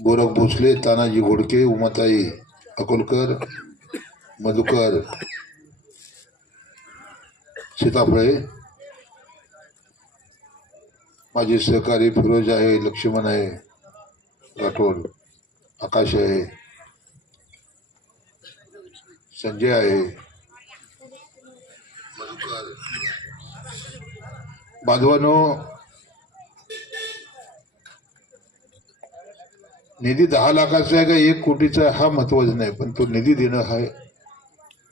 गोरख भोसले, तानाजी घोडके, उमाताई अकोलकर, मधुकर सीताफळे, माझे सहकारी फिरोज आहे, लक्ष्मण आहे राठोड, आकाश आहे, संजय आहे, मधुकर. बांधवांनो, निधी 10 लाखाचा आहे का 1 कोटीचा आहे हा महत्वाचा नाही, पण तो निधी देणं हा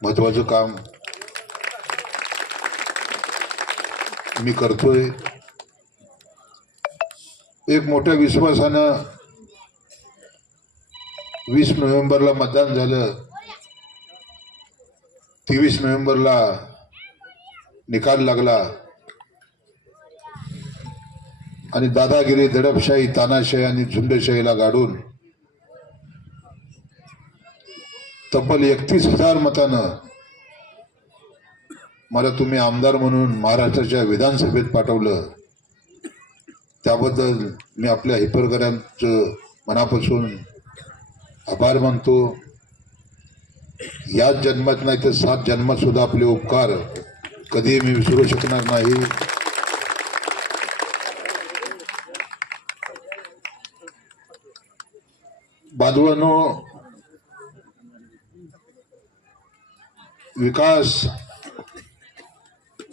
महत्वाचं काम मी करतोय. एक मोठ्या विश्वासानं 20 नोव्हेंबरला मतदान झालं, 23 नोव्हेंबरला निकाल लागला आणि दादागिरी, दडपशाही, तानाशाही आणि झुंडशाहीला गाडून तब्बल 31,000 मतानं मला तुम्ही आमदार म्हणून महाराष्ट्राच्या विधानसभेत पाठवलं. त्याबद्दल मी आपल्या हिपरकरांचं मनापासून आभार मानतो. याच जन्मात नाही तर 7 जन्मात सुद्धा आपले उपकार कधी मी विसरू शकणार नाही. बांधवांनो, विकास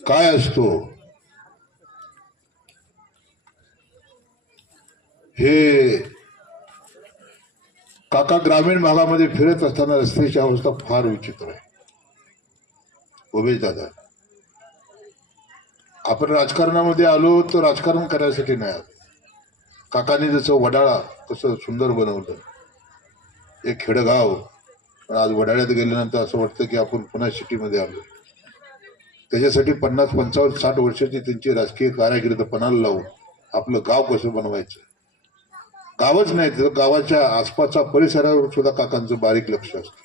काय असतो हे काका ग्रामीण भागामध्ये फिरत असताना रस्त्याची अवस्था फार विचित्र आहे. उमेश दादा, आपण राजकारणामध्ये आलो तर राजकारण करायसाठी नाही आलो. काकाने जसं वडाळा कसं सुंदर बनवलं, एक खेडगाव, पण आज वडाळ्यात गेल्यानंतर असं वाटतं की आपण पुन्हा सिटीमध्ये आलो. त्याच्यासाठी 50, 55, 60 वर्षाची त्यांची राजकीय कारागिरी पणाला लावून आपलं गाव कसं बनवायचं, गावच नाही तर गावाच्या आसपासच्या परिसरावर सुद्धा काकांचं बारीक लक्ष असतं.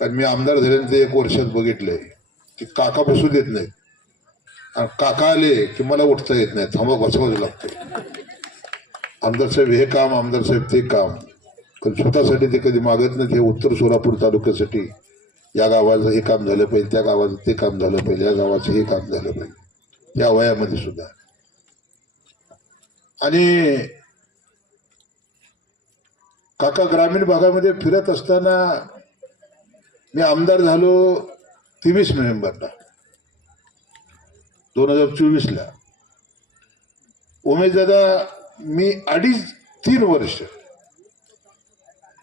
कारण मी आमदार झाल्यानंतर 1 वर्षात बघितलंय की काका बसू देत नाहीत आणि काका आले की मला उठता येत नाही, थांबा बसवावं लागतं. आमदार साहेब हे काम, आमदार साहेब ते काम, पण स्वतःसाठी ते कधी मागत नाही. हे उत्तर सोलापूर तालुक्यासाठी या गावाचं हे काम झालं पाहिजे, त्या गावाचं ते काम झालं पाहिजे, या गावाचं हे काम झालं पाहिजे, या वयामध्ये सुद्धा. आणि काका ग्रामीण भागामध्ये फिरत असताना मी आमदार झालो 23 नोव्हेंबरला 2024ला. उमेश दादा, मी 2.5-3 वर्ष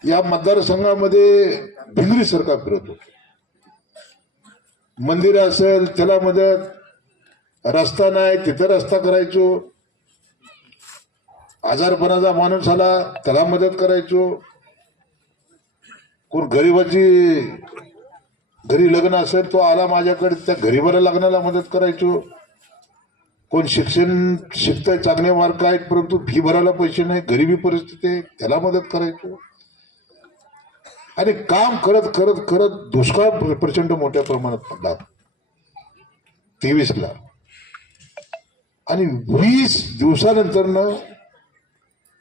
या मतदारसंघामध्ये भिंगरीसारखा फिरत होतो. मंदिर असेल त्याला मदत, रस्ता नाही तिथं रस्ता करायचो, आजारपणाचा माणूस आला त्याला मदत करायचो, कोण गरीबाची घरी लग्न असेल तो आला माझ्याकडे त्या गरीबाला लग्नाला मदत करायचो, कोण शिक्षण शिकताय चांगले मार्क आहेत परंतु फी भरायला पैसे नाही, गरिबी परिस्थिती आहे त्याला मदत करायचो. आणि काम करत करत करत दुष्काळ प्रचंड मोठ्या प्रमाणात पडला 23ला. आणि 20 दिवसानंतर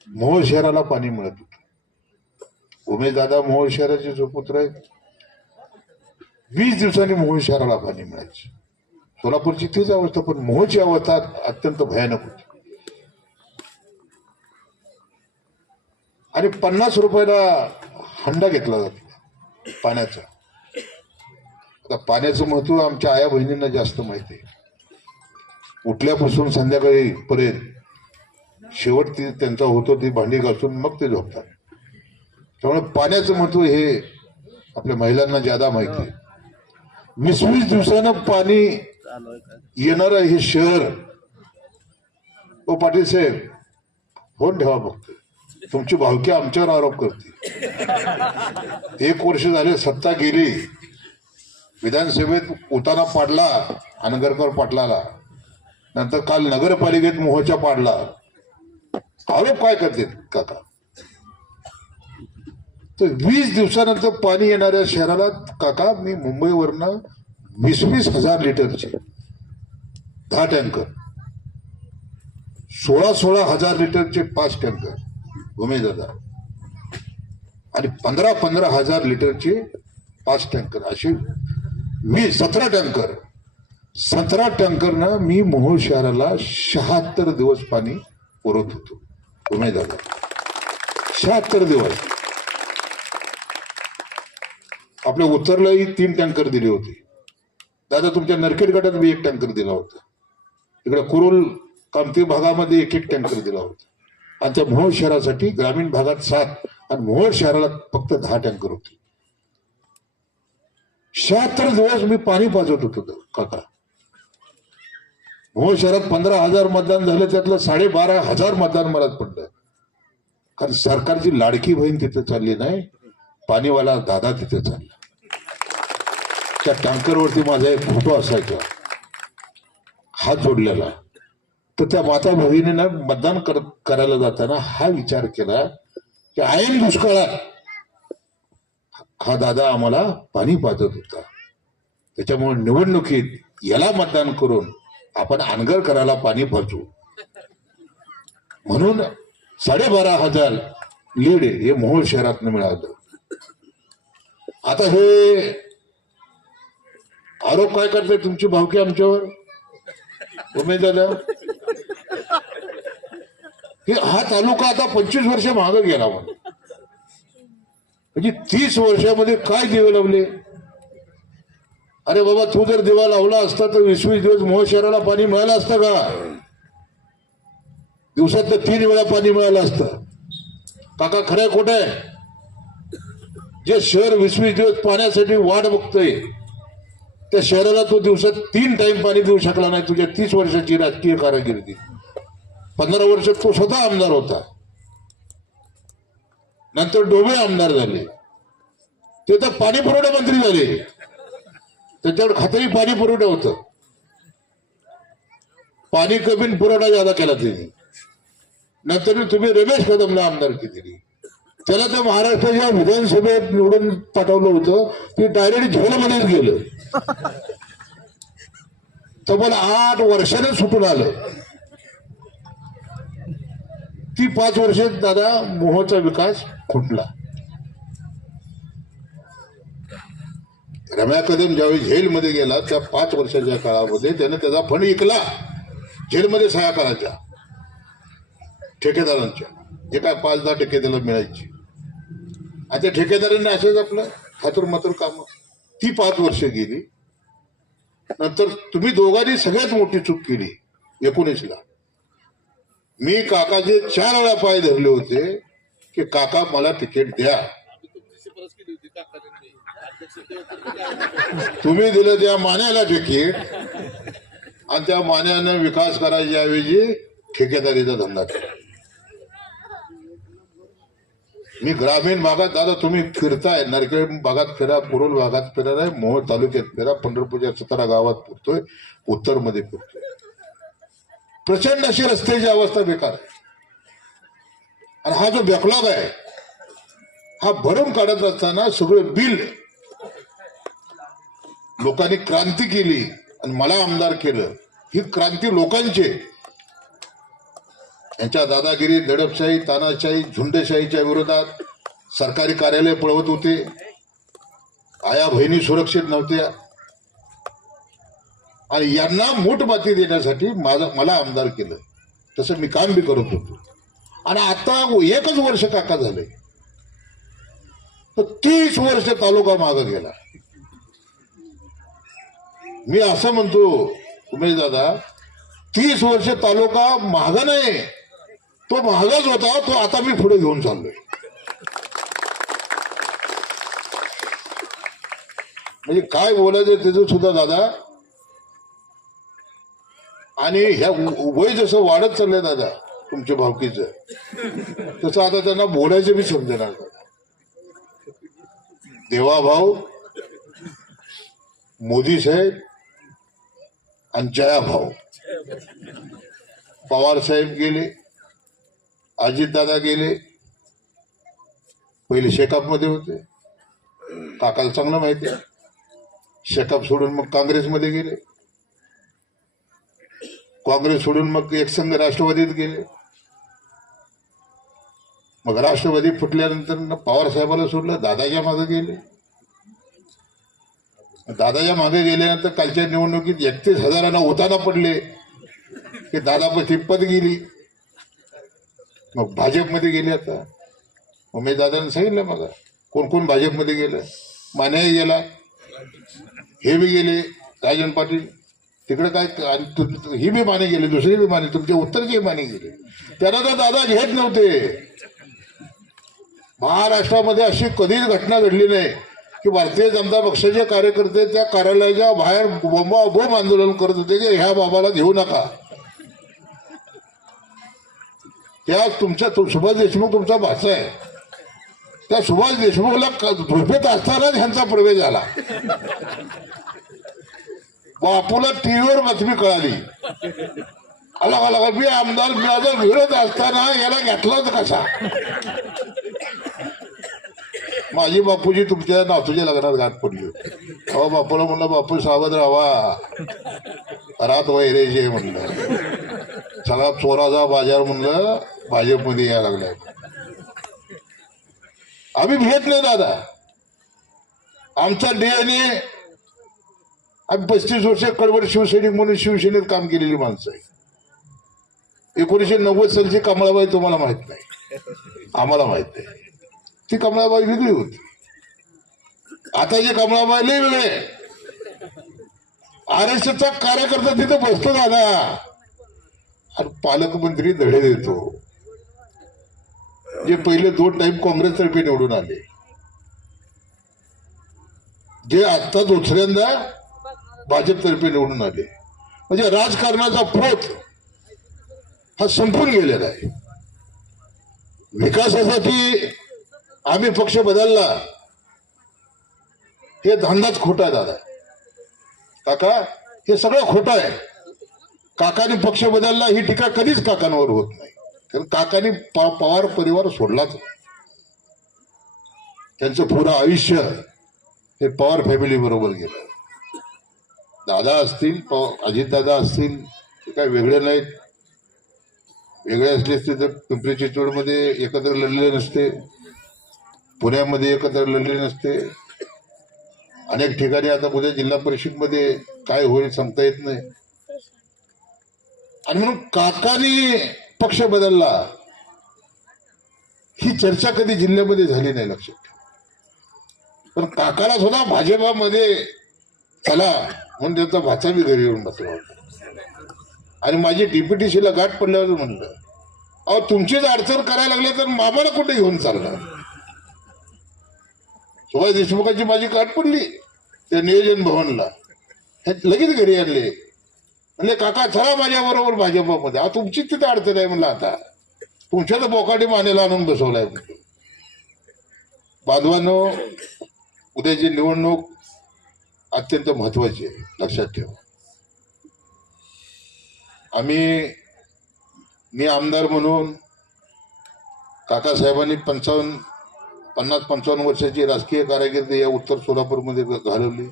मोहोळ शहराला पाणी मिळत होतं. उमेश दादा मोहोळ शहराचे सुपुत्र आहेत. 20 दिवसांनी मोहोळ शहराला पाणी मिळायचे. सोलापूरची तीच अवस्था, पण मोहोळची अवस्था अत्यंत भयानक होती. आणि 50 रुपयाला हंडा घेतला जातो पाण्याचा. आता पाण्याचं महत्व आमच्या आया बहिणींना जास्त माहिती आहे. उठल्यापासून संध्याकाळी पर्यंत शेवट ती त्यांचा होतो ती भांडी घासून मग ते झोपतात. त्यामुळे पाण्याचं महत्व हे आपल्या महिलांना ज्यादा माहिती आहे. 20 दिवसानं पाणी येणार हे शहर. ओ पाटील साहेब, फोन ठेवा फक्त, तुमची भावकी आमच्यावर आरोप करते. 1 वर्ष झाले, सत्ता गेली, विधानसभेत उताना पाडला अनगरकर पाटलाला, नंतर काल नगरपालिकेत मोहोळच्या पाडला. आरोप काय करते काका? तर 20 दिवसानंतर पाणी येणाऱ्या शहराला काका मी मुंबईवरनं 20,000 लिटरचे 10 टँकर, 16,000 लिटरचे 5 टँकर. उमेश दादा, आणि 15,000 लिटरचे 5 टँकर असे 17 टँकरनं मी मोहोळ शहराला 76 दिवस पाणी पुरवत होतो. तुम्ही दादा 76 दिवस. आपल्या उत्तरलाही 3 टँकर दिले होते दादा. तुमच्या नरखेड गटात मी 1 टँकर दिला होता. इकडे कुरुल कामती भागामध्ये 1 टँकर दिला होता. आणि त्या मोहोळ शहरासाठी ग्रामीण भागात 7 आणि मोहोळ शहराला फक्त 10 टँकर होते. 76 दिवस मी पाणी पाजवत होतो काका. मोहोळ शहरात 15,000 मतदान झालं, त्यातलं 12,500 मतदान मला पडलं. कारण सरकारची लाडकी बहीण तिथे चालली नाही, पाणीवाला दादा तिथे चालला. त्या टँकरवरती माझा एक फोटो असायचा, हात जोडलेला. तर त्या माता भगिनीनं मतदान करायला जाताना हा विचार केला की ऐन दुष्काळात हा दादा आम्हाला पाणी पाजत होता, त्याच्यामुळे निवडणुकीत याला मतदान करून आपण अनगर करायला पाणी पाजू. म्हणून 12,500 लीड हे मोहोळ शहरात मिळालं. आता हे आरोप काय करते तुमची भावकी आमच्यावर उमेदवार? हा तालुका आता 25 वर्ष मागे गेला. म्हणजे 30 वर्षामध्ये काय दिवे लावले? अरे बाबा, तू जर दिवा लावला असता तर 20-20 दिवस मोहोळ शहराला पाणी मिळालं असतं का? दिवसात तर 3 वेळा पाणी मिळालं असतं. काका खरंय खोटं आहे? जे शहर 20-20 दिवस पाण्यासाठी वाट बघतोय, त्या शहराला तो दिवसात 3 टाइम पाणी देऊ शकला नाही. तुझ्या 30 वर्षाची राजकीय कारकिर्दी. 15 वर्षात तो स्वतः आमदार होता, नंतर डोबळे आमदार झाले, ते तर पाणी पुरवठा मंत्री झाले. त्याच्यावर खात्री पाणी पुरवठा होतं. पाणी कमी पुरवठा जादा केला त्यांनी. नंतर तुम्ही रमेश कदमला आमदारकी दिली. त्याला तर महाराष्ट्राच्या विधानसभेत निवडून पाठवलं होतं, ते डायरेक्ट जेलमध्येच गेलं. तब्बल 8 वर्षाने सुटून आलं. ती 5 वर्षात दादा मोहोळचा विकास खुंटला. रम्या कदम ज्यावेळी जेलमध्ये गेला त्या 5 वर्षाच्या काळामध्ये त्याने त्याचा फंड विकला. जेलमध्ये सह्या करायच्या ठेकेदारांच्या, जे काय 5-10 टक्के त्याला मिळायची. आणि त्या ठेकेदारांनी असेच आपलं हातूर मातूर काम. ती 5 वर्ष गेली. नंतर तुम्ही दोघांनी सगळ्यात मोठी चूक केली 19ला. मी काकाचे 4 वेळा पाय धरले होते की काका मला तिकीट द्या. तुम्ही दिलं त्या मान्याला तिकीट, आणि त्या मान्यानं विकास करायच्या ऐवजी ठेकेदारीचा धंदा केला. मी ग्रामीण भागात दादा, तुम्ही फिरताय, नरखेड भागात फिरा, कुरुल भागात फिरा, नाही मोहोळ तालुक्यात फिरा, पंढरपूरच्या 17 गावात फिरतोय, उत्तरमध्ये फिरतोय. प्रचंड अशी रस्त्याची अवस्था बेकार आहे. आणि हा जो बॅकलॉग आहे हा भरून काढत असताना सगळं बिल लोकांनी क्रांती केली आणि मला आमदार केलं. ही क्रांती लोकांची. यांच्या दादागिरी, दडपशाही, तानाशाही, झुंडशाहीच्या विरोधात सरकारी कार्यालय पळवत होते. आया बहिणी सुरक्षित नव्हत्या. आणि यांना मूठमाती देण्यासाठी मला आमदार केलं. तसं मी काम बी करत होतो. आणि आता 1च वर्ष काका झाले, तर 30 वर्ष तालुका मागे गेला. मी असं म्हणतो उमेश दादा, 30 वर्ष तालुका महागा नाही, तो महागाच होता. तो आता मी पुढे घेऊन चाललोय. म्हणजे काय बोलायचं त्याचं सुद्धा दादा. आणि ह्या वय जसं वाढत चाललंय दादा तुमच्या भावकीचं, तसं आता त्यांना बोलायचं बी समजेणार. देवाभाऊ, मोदी साहेब आणि जयाभाऊ. पवार साहेब गेले, अजितदादा गेले, पहिले शेकाप मध्ये होते, काकाला चांगलं माहिती आहे. शेकाप सोडून मग काँग्रेसमध्ये गेले, काँग्रेस सोडून मग एकसंघ राष्ट्रवादीत गेले. मग राष्ट्रवादी फुटल्यानंतर पवार साहेबाला सोडलं, दादाच्या मागे गेले. दादाच्या मागे गेल्यानंतर कालच्या निवडणुकीत 31,000 होताना पडले की दादापाशी पद गेली. मग भाजपमध्ये गेले. आता उमेश दादाने सांगितलं मला कोण कोण भाजपमध्ये गेलं. मान्याही गेला, हे बी गेले, राजन पाटील तिकडे काय, ही बी माने गेले, दुसरी बी माने, तुमचे उत्तरचे माने गेले. त्यांना तर दादा घेत नव्हते. महाराष्ट्रामध्ये अशी कधीच घटना घडली नाही की भारतीय जनता पक्षाचे कार्यकर्ते त्या कार्यालयाच्या बाहेर बोंब आंदोलन करत होते की ह्या बाबाला घेऊ नका. त्या तुमच्या सुभाष देशमुख तुमचा भाचा आहे, त्या सुभाष देशमुखला झोपेत असतानाच ह्यांचा प्रवेश झाला. बापूला टीव्हीवर बातमी कळाली, आला मी आमदार माझा विरोध असताना याला घेतलाच कसा. माझी बापूजी तुमच्या नातूच्या लग्नात गाठ पडली होती. अहो बापूला म्हणलं बापू सावध राहा, रात वैरेचे म्हणलं, सगळा चोराचा बाजार म्हणलं भाजपमध्ये यायला लागलाय. आम्ही भेट नाही दादा, आमचा डीएनए, आम्ही 35 वर्ष कडवड शिवसैनिक म्हणून शिवसेनेत काम केलेली माणसं आहे. 1990 सालची कमळाबाई तुम्हाला माहित नाही, आम्हाला माहित आहे. ती कमळाबाई वेगळी होती, आता जे कमळाबाई लई वेगळे. RSSचा कार्यकर्ता तिथे बसतो दादा आणि पालकमंत्री धडे देतो, जे पहिले 2 टाइम काँग्रेसतर्फे निवडून आले, जे आता दुसऱ्यांदा भाजपतर्फे निवडून आले. म्हणजे राजकारणाचा पोत हा संपून गेलेला आहे. विकासासाठी आम्ही पक्ष बदलला, हे धंदाच खोटा आहे दादा. काका हे सगळं खोटं आहे. काकाने पक्ष बदलला ही टीका कधीच काकांवर होत नाही, कारण काकाने पवार परिवार सोडलाच. त्यांचं पुरं आयुष्य हे पवार फॅमिली बरोबर गेलं. दादा असतील, अजितदादा असतील, ते काय वेगळे नाहीत. वेगळे असले असते तर पिंपरी चिंचवडमध्ये एकत्र लढले नसते, पुण्यामध्ये एकत्र लढले नसते. अनेक ठिकाणी आता उद्या जिल्हा परिषदमध्ये काय होईल सांगता येत नाही. आणि म्हणून काकानी पक्ष बदलला ही चर्चा कधी जिल्ह्यामध्ये झाली नाही, लक्षात ठेवा. पण काकाला सुद्धा भाजपामध्ये चला म्हणून त्यांचा भाचा बी घरी येऊन बसला होता. आणि माझी DPTCला गाठ पडल्यावर म्हणलं, अहो तुमचीच अडचण करायला लागले तर मामाला कुठे घेऊन चालला. सुभाष देशमुखांची माझी गाठ पडली त्या नियोजन भवनला, हे लगेच घरी आणले. म्हणजे काका चला माझ्या बरोबर भाजपामध्ये. तुमची तिथे अडचण आहे म्हणलं, आता तुमच्या तर बोकाटी मानेला आणून बसवलाय. बांधवांनो, उद्याची निवडणूक अत्यंत महत्वाची आहे, लक्षात ठेवा. मी आमदार म्हणून काकासाहेबांनी 50-55 वर्षाची राजकीय कारकिर्दी या उत्तर सोलापूरमध्ये घालवली.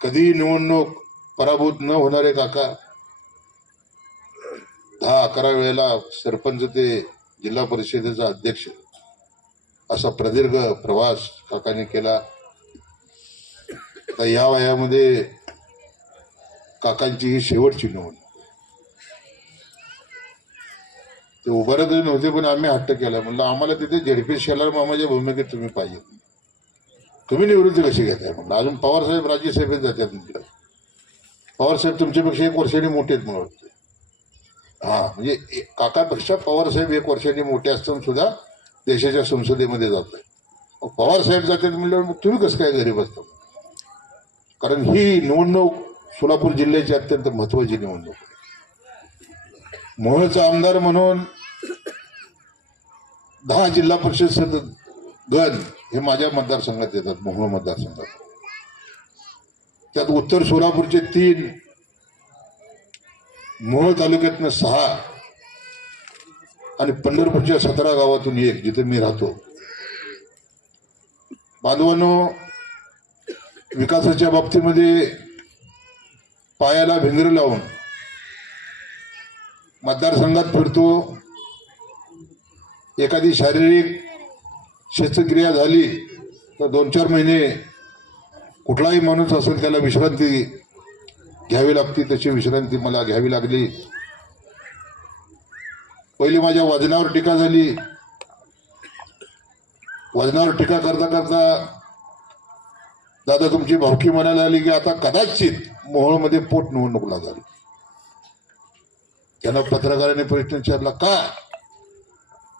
कधी निवडणूक पराभूत न होणारे काका 10-11 वेळेला सरपंच ते जिल्हा परिषदेचा अध्यक्ष असा प्रदीर्घ प्रवास काकांनी केला. आता या वयामध्ये काकांची ही शेवटची निवडणूक. ते उभारत नव्हते पण आम्ही हट्ट केला, म्हणलं आम्हाला तिथे झेडपी शेलार मामाच्या भूमिकेत तुम्ही पाहिजे, तुम्ही निवृत्ती कशी घेताय म्हणलं. अजून पवारसाहेब राज्यसभेत जातात म्हटलं. पवारसाहेब तुमच्यापेक्षा 1 वर्षांनी मोठे आहेत मला वाटतं. म्हणजे काकापेक्षा पवारसाहेब 1 वर्षांनी मोठे असताना सुद्धा देशाच्या संसदेमध्ये जात आहे. पवारसाहेब जातात म्हणल्यावर मग तुम्ही कसं काय घरी बसता. कारण ही निवडणूक सोलापूर जिल्ह्याची अत्यंत महत्वाची निवडणूक आहे. मोहोळचा आमदार म्हणून 10 जिल्हा परिषद गण हे माझ्या मतदारसंघात येतात, मोहोळ मतदारसंघात. त्यात उत्तर सोलापूरचे 3, मोहोळ तालुक्यातनं 6 आणि पंढरपूरच्या 17 गावातून 1, जिथे मी राहतो. बांधवांनो, विकासाच्या बाबतीमध्ये पायाला भिंगर लावून मतदारसंघात फिरतो, एखादी शारीरिक शस्त्रक्रिया झाली तर 2-4 महिने कुठलाही माणूस असेल त्याला विश्रांती घ्यावी लागते. तशी विश्रांती मला घ्यावी लागली. पहिली माझ्या वजनावर टीका झाली. वजनावर टीका करता करता दादा तुमची भावकी म्हणायला आली की आता कदाचित मोहोळमध्ये पोट निवडणूक लागली. त्यांना पत्रकाराने प्रश्न विचारला का,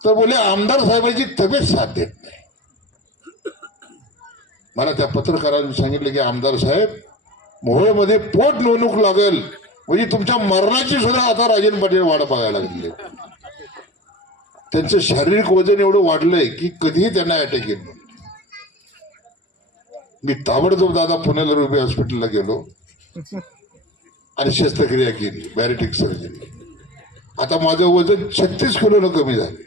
तर बोले आमदार साहेबांची तब्येत साथ देत नाही. मला त्या पत्रकारांनी सांगितलं की आमदार साहेब मोहोळमध्ये पोट निवडणूक लागेल म्हणजे तुमच्या मरणाची सुद्धा आता राजेंद्र पाटील वाट बघायला लागली. त्यांचं शारीरिक वजन एवढं वाढलंय की कधीही त्यांना अटॅक येईल. मी ताबडतोब दादा पुण्याला रुबी हॉस्पिटलला गेलो आणि शस्त्रक्रिया केली, बॅरेटिक सर्जरी. आता माझं वजन 36 किलोनं कमी झाले.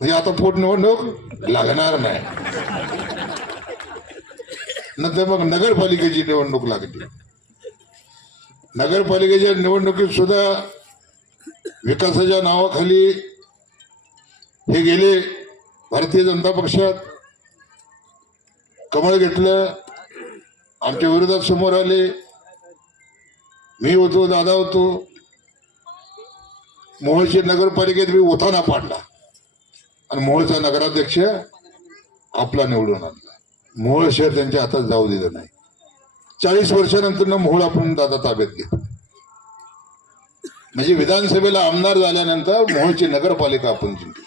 म्हणजे आता पोट निवडणूक लागणार नाही. नंतर मग नगरपालिकेची निवडणूक लागली. नगरपालिकेच्या निवडणुकीत सुद्धा विकासाच्या नावाखाली हे गेले भारतीय जनता पक्षात, कमळ घेतलं, आमच्या विरोधात समोर आले. मी होतो, दादा होतो. मोहोळच्या नगरपालिकेत मी ओथाना पाडला आणि मोहोळचा नगराध्यक्ष आपला निवडून आणला. मोहोळ शहर त्यांच्या हातात जाऊ दिलं नाही. 40 वर्षानंतर मोहोळ आपण दादा ताब्यात घेतलं. म्हणजे विधानसभेला आमदार झाल्यानंतर मोहोळची नगरपालिका आपण जिंकली.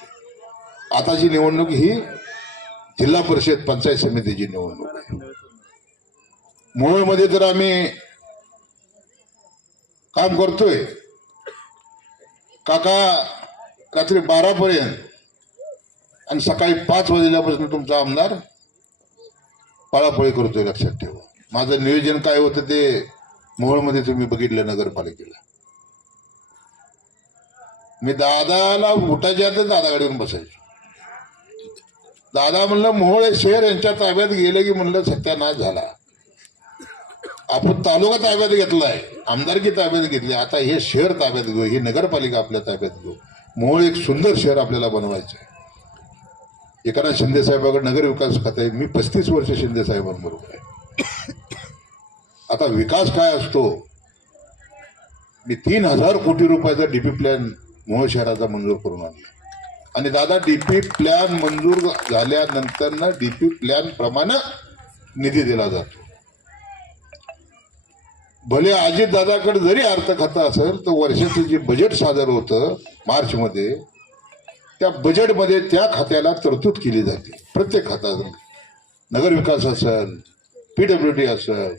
आताची निवडणूक ही जिल्हा परिषद पंचायत समितीची निवडणूक आहे. मोहोळमध्ये तर आम्ही काम करतोय. काका रात्री 12 पर्यंत आणि सकाळी 5 वाजल्यापासून तुमचा आमदार पळापळी करतोय. लक्षात ठेवा. माझं नियोजन काय होतं ते मोहोळमध्ये तुम्ही बघितलं. नगरपालिकेला मी दादाला उठायच्या आतच दादा गाडीवरून बसायचो. दादा म्हणलं मोहोळ शहर यांच्या ताब्यात गेलं की म्हणलं सत्यानाश झाला. आपण तालुका ताब्यात घेतलाय, आमदारकी ताब्यात घेतली, आता हे शहर ताब्यात घेऊ, ही नगरपालिका आपल्या ताब्यात घेऊ. मोहोळ एक सुंदर शहर आपल्याला बनवायचं आहे. एकनाथ शिंदे साहेबांकडे नगर विकास खाते आहे. मी 35 वर्ष शिंदे साहेबांबरोबर आहे. आता विकास काय असतो. मी 3000 कोटी रुपयाचा डीपी प्लॅन मोहोळ शहराचा मंजूर करून आणला. आणि दादा डीपी प्लॅन मंजूर झाल्यानंतर ना डीपी प्लॅन प्रमाणे निधी दिला जातो. भले अजित दादाकडे जरी अर्थ खातं असेल तर वर्षाचं जे बजेट सादर होतं मार्चमध्ये, त्या बजेटमध्ये त्या खात्याला तरतूद केली जाते. प्रत्येक खात्यात नगर विकास असेल, PWD असेल,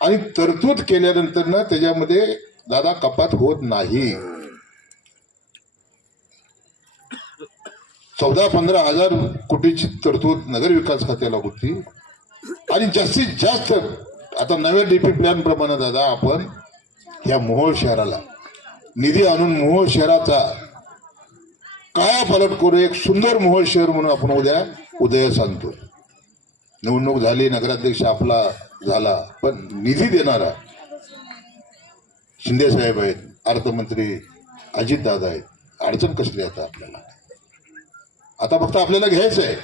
आणि तरतूद केल्यानंतर ना त्याच्यामध्ये दादा कपात होत नाही. 14-15 हजार कोटीची तरतूद नगर विकास खात्याला होती. आणि जास्तीत जास्त आता नव्या डीपी प्लॅन प्रमाणे दादा आपण ह्या मोहोळ शहराला निधी आणून मोहोळ शहराचा कायापालट करू. एक सुंदर मोहोळ शहर म्हणून आपण उदयास आणतो. निवडणूक झाली, नगराध्यक्ष आपला झाला, पण निधी देणारा शिंदे साहेब आहेत, अर्थमंत्री अजित दादा आहेत. अडचण कसली आता आपल्याला. आता फक्त आपल्याला घ्यायचं आहे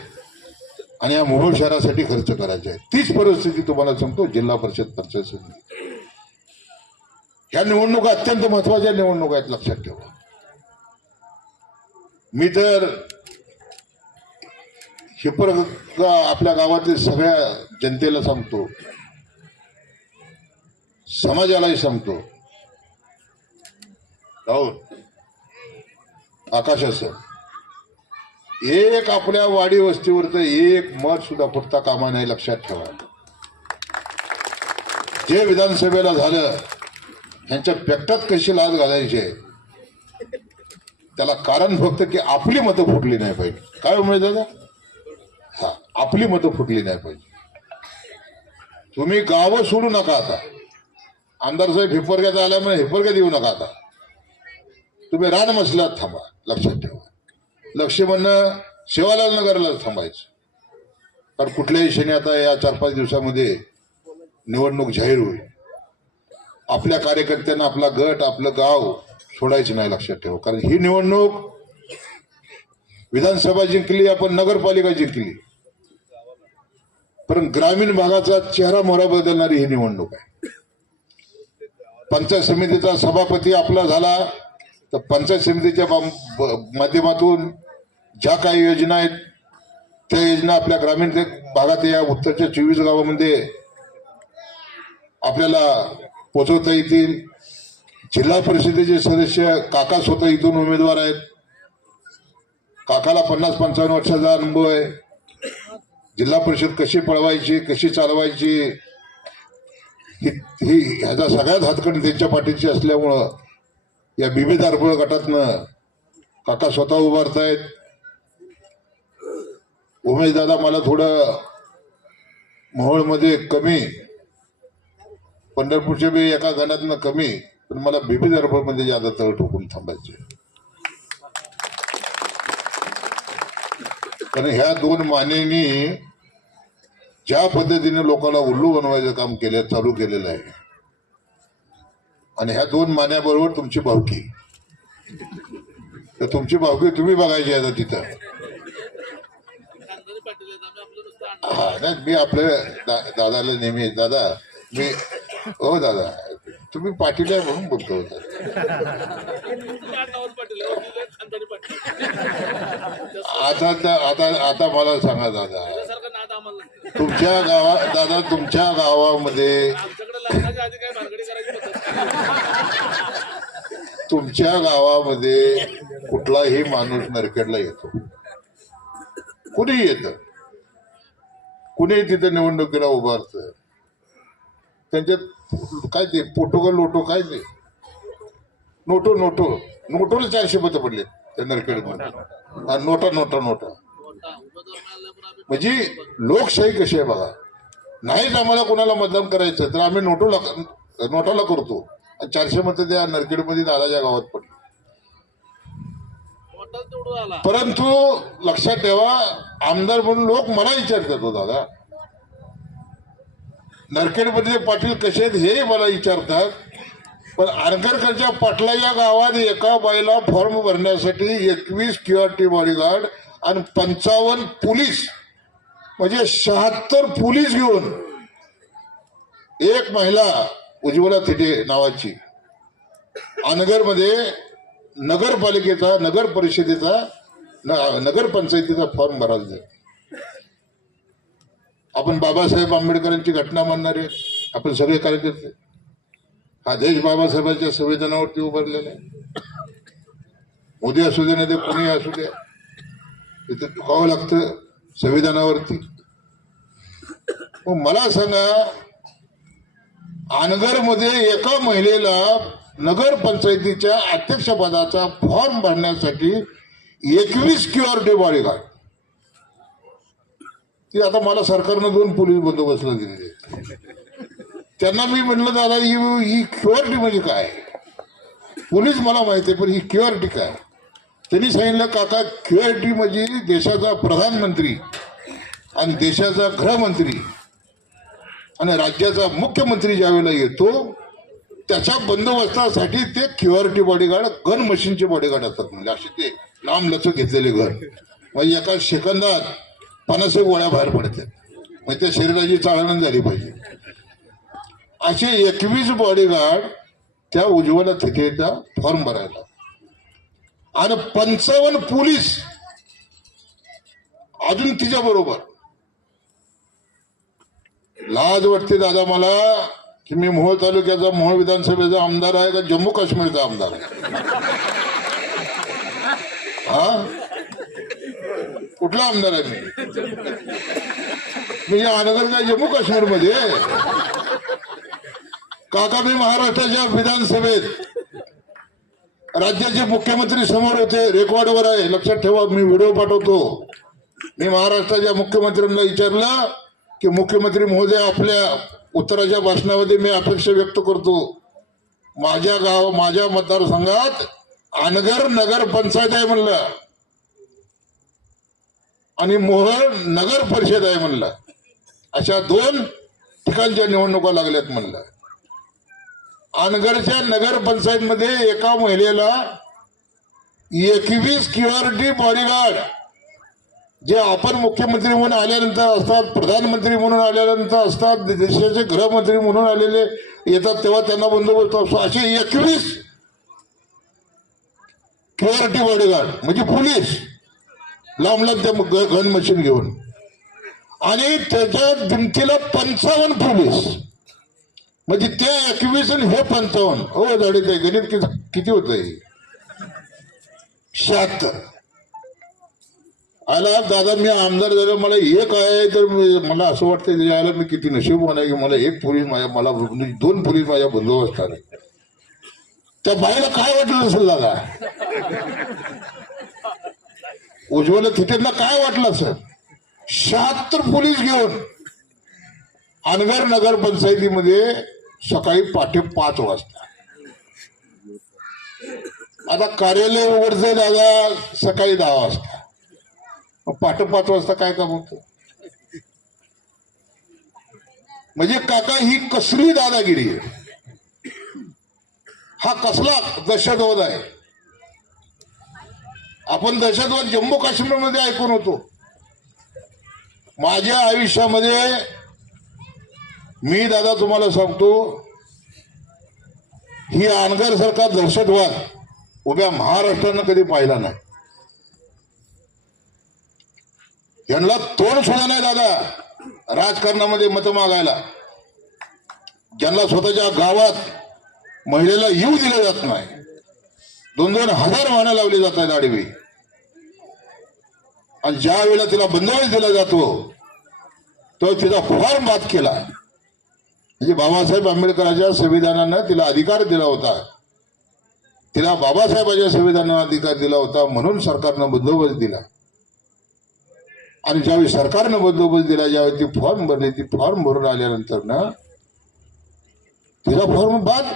आणि या मोहोळ शहरासाठी खर्च करायचा आहे. तीच परिस्थिती तुम्हाला सांगतो जिल्हा परिषद पंचायत समिती. ह्या निवडणुका अत्यंत महत्वाच्या निवडणुका आहेत. लक्षात ठेवा. मी तर आपल्या गावातील सगळ्या जनतेला सांगतो, समाजालाही सांगतो, राहुल आकाश असं एक आपल्या वाडी वस्तीवरचं एक मत सुद्धा फुटता कामा नाही. लक्षात ठेवा. जे विधानसभेला झालं यांच्या पेटात कशी लाच घालायची त्याला कारण फक्त की आपली मतं फुटली नाही पाहिजे. काय म्हणजे दादा, हा आपली मतं फुटली नाही पाहिजे. तुम्ही गावं सोडू नका. आता आमदार साहेब हिप्परग्यात आल्यामुळे हिप्परग्यात येऊ नका. आता तुम्ही रानमसल्यात थांबा. लक्षात ठेवा. लक्ष म्हणणं शिवालाल नगरला थांबायचं. कारण कुठल्याही क्षणी आता या 4-5 दिवसामध्ये निवडणूक जाहीर होईल. आपल्या कार्यकर्त्यांना आपला गट आपलं गाव सोडायचं नाही. लक्षात ठेवा. कारण ही निवडणूक विधानसभा जिंकली, आपण नगरपालिका जिंकली, पण ग्रामीण भागाचा चेहरा मोहरा बदलणारी ही निवडणूक आहे. पंचायत समितीचा सभापती आपला झाला तर पंचायत समितीच्या माध्यमातून ज्या काही योजना आहेत त्या योजना आपल्या ग्रामीण भागात या उत्तरच्या 24 गावामध्ये आपल्याला पोहोचवता येतील. जिल्हा परिषदेचे सदस्य काका स्वतः इथून उमेदवार आहेत. काकाला 50-55 वर्षाचा अनुभव आहे. जिल्हा परिषद कशी पळवायची, कशी चालवायची ही ह्याचा सगळ्यात हातकडी त्यांच्या पाठीची असल्यामुळं या बिबे दारबळ गटातनं काका स्वतः उभारतायत. उमेश दादा मला थोडं मोहोळमध्ये कमी, पंढरपूरच्या बी एका गणातनं कमी, पण मला बिबे दारबळ मध्ये ज्यादा तळ ठोकून थांबायचे. कारण ह्या दोन मानेनी ज्या पद्धतीने लोकांना उल्लू बनवायचं काम चालू केलेलं आहे, आणि ह्या दोन मान्याबरोबर तुमची भावकी, तर तुमची भावकी तुम्ही बघायची आता तिथं. हा नाही, मी आपल्या दादाला नेहमी दादा मी हो दादा तुम्ही पाटील आहे म्हणून बोलतो होता. आता मला सांगा दादा, तुमच्या गावामध्ये कुठलाही माणूस नरखेडला येतो, कुणी येत, कुणी तिथे निवडणुकीला उभारत, त्यांच्यात काय ते पोटोगल लोटो काय ते नोटोला 400 मतं पडले त्या नरखेडमध्ये. नोटा म्हणजे लोकशाही कशी आहे बघा. नाहीच आम्हाला कोणाला मतदान करायचं तर आम्ही नोटाला करतो, आणि 400 मतं त्या नरखेडमध्ये दादाच्या गावात पडली. परंतु लक्षात ठेवा, आमदार म्हणून लोक मला विचारतात हो दादा, नरखेडमध्ये पाटील कसे आहेत हे मला विचारतात, पण आरगरकरच्या पाटलाच्या गावात एका बाईला फॉर्म भरण्यासाठी 21 सिक्युरिटी बॉडीगार्ड आणि 55 पोलीस, म्हणजे 76 पोलीस घेऊन एक महिला उज्ज्वला थिटे नावाची अनगरमध्ये नगरपालिकेचा, नगर परिषदेचा, नगरपंचायतीचा फॉर्म भरायचा. आपण बाबासाहेब आंबेडकरांची घटना मानणारे आपण सगळे कार्यकर्ते, हा देश बाबासाहेबांच्या संविधानावरती उभारलेला आहे. मोदी असू दे नाही ते कोणी असू द्या, इथं दुखावं लागतं संविधानावरती. मला सांगा, अनगरमध्ये एका महिलेला नगर पंचायतीच्या अध्यक्षपदाचा फॉर्म भरण्यासाठी 21 सिक्युरिटी बॉडीगार्ड. ती आता मला सरकारनं 2 पोलीस बंदोबस्तला दिलेले. त्यांना मी म्हणलं दादा ही सिक्युरिटी म्हणजे काय, पोलीस मला माहिती आहे पण ही सिक्युरिटी काय. त्यांनी सांगितलं काका सिक्युरिटी म्हणजे देशाचा प्रधानमंत्री आणि देशाचा गृहमंत्री आणि राज्याचा मुख्यमंत्री ज्यावेळेला येतो त्याच्या बंदोबस्तासाठी ते सिक्युरिटी बॉडीगार्ड गन मशीनचे बॉडीगार्ड असतात. म्हणजे असे ते लांब लचक घेतलेले घर, म्हणजे एका सेकंदात 50 गोळ्या बाहेर पडतात, म्हणजे त्या शरीराची चाळण झाली पाहिजे. असे 21 बॉडीगार्ड त्या उज्ज्वला थिटेचा फॉर्म भरायला, आणि 55 पोलीस अजून तिच्या बरोबर. लाज वाटते दादा मला की मी मोहोळ तालुक्याचा, मोहोळ विधानसभेचा आमदार आहे का जम्मू काश्मीरचा आमदार आहे. हा कुठला आमदार आहे मी या अनगर काय जम्मू काश्मीर मध्ये. काका मी महाराष्ट्राच्या विधानसभेत राज्याचे मुख्यमंत्री समोर होते, रेकॉर्डवर आहे, लक्षात ठेवा, मी व्हिडिओ पाठवतो. मी महाराष्ट्राच्या मुख्यमंत्र्यांना विचारलं की मुख्यमंत्री महोदय, आपल्या उत्तराच्या भाषणामध्ये मी अपेक्षा व्यक्त करतो, माझ्या मतदारसंघात अनगर नगर पंचायत आहे म्हणलं आणि मोहोळ नगर परिषद आहे म्हणलं, अशा 2 ठिकाणच्या निवडणुका लागल्यात म्हणलं. अनगरच्या नगर पंचायत मध्ये एका महिलेला 21 सिक्युरिटी बॉडीगार्ड जे आपण मुख्यमंत्री म्हणून आल्यानंतर असतात, प्रधानमंत्री म्हणून आल्यानंतर असतात, देशाचे गृहमंत्री म्हणून आलेले येतात, तेव्हा त्यांना बंदोबस्त असतो. असे 21 सिक्युरिटी बॉडीगार्ड म्हणजे पोलीस लांब लांब त्या गन मशीन घेऊन, आणि त्याच्या दिमतीला 55 पोलीस, म्हणजे ते 21 आणि हे 55. हो झाडे ते गणित किती होत आहे? 76. आला दादा, मी आमदार झालो, मला एक आहे तर मला असं वाटतं यायला मी किती नशीबवान आहे की मला एक पोलीस मला 2 पोलीस माझ्या बंदोबस्तात आहे. त्या बाईला काय वाटलं असेल दादा? उज्ज्वल थिटेंना काय वाटलं सर? 76 पोलीस घेऊन अनगर नगर पंचायतीमध्ये सकाळी पहाटे 5 वाजता. आता कार्यालय उघडतंय दादा सकाळी 10 वाजता, पहाटे 5 वाजता काय काम होतं? म्हणजे काका ही कसली दादागिरी आहे? हा कसला दहशतवाद आहे? आपण दहशतवाद जम्मू काश्मीरमध्ये ऐकून होतो. माझ्या आयुष्यामध्ये मी दादा तुम्हाला सांगतो, ही अनगर सारखा दहशतवाद उभ्या महाराष्ट्रानं कधी पाहिला नाही. यांना तोंड सुद्धा नाही दादा राजकारणामध्ये मत मागायला. ज्यांना स्वतःच्या गावात महिलेला येऊ दिलं जात नाही, 2-2 हजार वाहनं लावली जात आहेत आडवी, आणि ज्या वेळेला तिला बंदोबस्त दिला जातो तो तिचा फॉर्म बाद केला. म्हणजे बाबासाहेब आंबेडकरांच्या संविधानानं तिला अधिकार दिला होता, तिला बाबासाहेबांच्या संविधानानं अधिकार दिला होता, म्हणून सरकारनं बंदोबस्त दिला. आणि ज्यावेळी सरकारनं बंदोबस्त दिला, ज्यावेळी ती फॉर्म भरली, ती फॉर्म भरून आल्यानंतर ना तिचा फॉर्म बाद.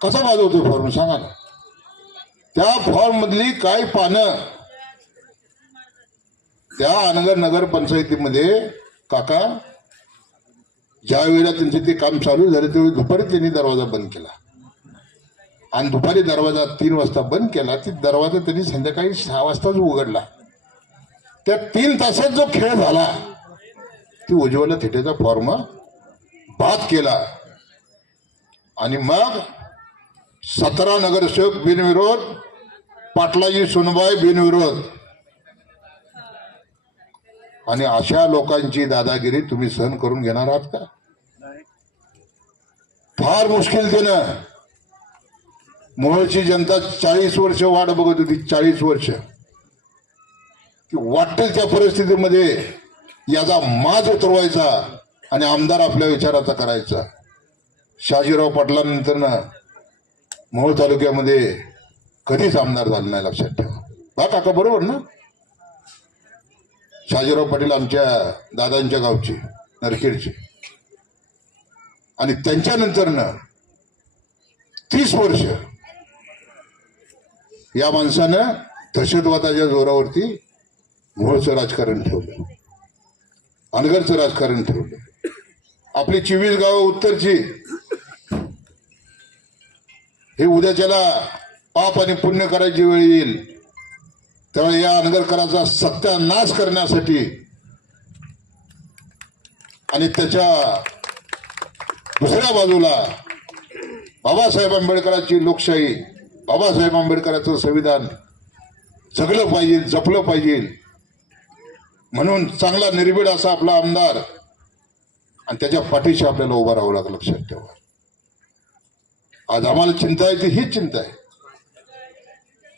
कसा बाद होतो फॉर्म सांगा ना? त्या फॉर्म मधली काही पानं त्या अनगर नगर पंचायतीमध्ये काका ज्या वेळेला त्यांचे ते काम चालू झाले त्यावेळी दुपारी त्यांनी दरवाजा बंद केला, आणि दुपारी दरवाजा 3 वाजता बंद केला. ती दरवाजा त्यांनी संध्याकाळी 6 वाजताच उघडला. त्या 3 तासात जो खेळ झाला, ती उज्ज्वल थिटेचा फॉर्म बाद केला. आणि मग 17 नगरसेवक बिनविरोध, पाटलाजी सुनबाई बिनविरोध. आणि अशा लोकांची दादागिरी तुम्ही सहन करून घेणार आहात का? फार मुश्किलतेनं मोहोळची जनता 40 वर्ष वाट बघत होती. 40 वर्ष वाटेल त्या परिस्थितीमध्ये याचा माज उतरवायचा आणि आमदार आपल्या विचाराचा करायचा. शहाजीराव पाटलांनंतर ना मोहोळ तालुक्यामध्ये कधीच आमदार झाला नाही, लक्षात ठेवा. बा काका बरोबर ना? शहाजीराव पाटील आमच्या दादांच्या गावचे, नरखेडचे, आणि त्यांच्यानंतर ना 30 वर्ष या माणसानं दहशतवादाच्या जोरावरती मोहोळचं राजकारण ठेवलं, अनगरचं राजकारण ठेवलं. आपली 24 गावं उत्तरची, हे उद्याच्याला पाप आणि पुण्य करायची वेळ येईल त्यावेळी या अनगरकरांचा सत्यानाश करण्यासाठी आणि त्याच्या दुसऱ्या बाजूला बाबासाहेब आंबेडकरांची लोकशाही, बाबासाहेब आंबेडकरांचं संविधान जगलं पाहिजे, जपलं पाहिजे, म्हणून चांगला निर्भीड असा आपला आमदार, आणि त्याच्या पाठीशी आपल्याला उभा राहावं लागलं. लक्षात ठेवा. आज आम्हाला चिंता आहे ती हीच चिंता आहे,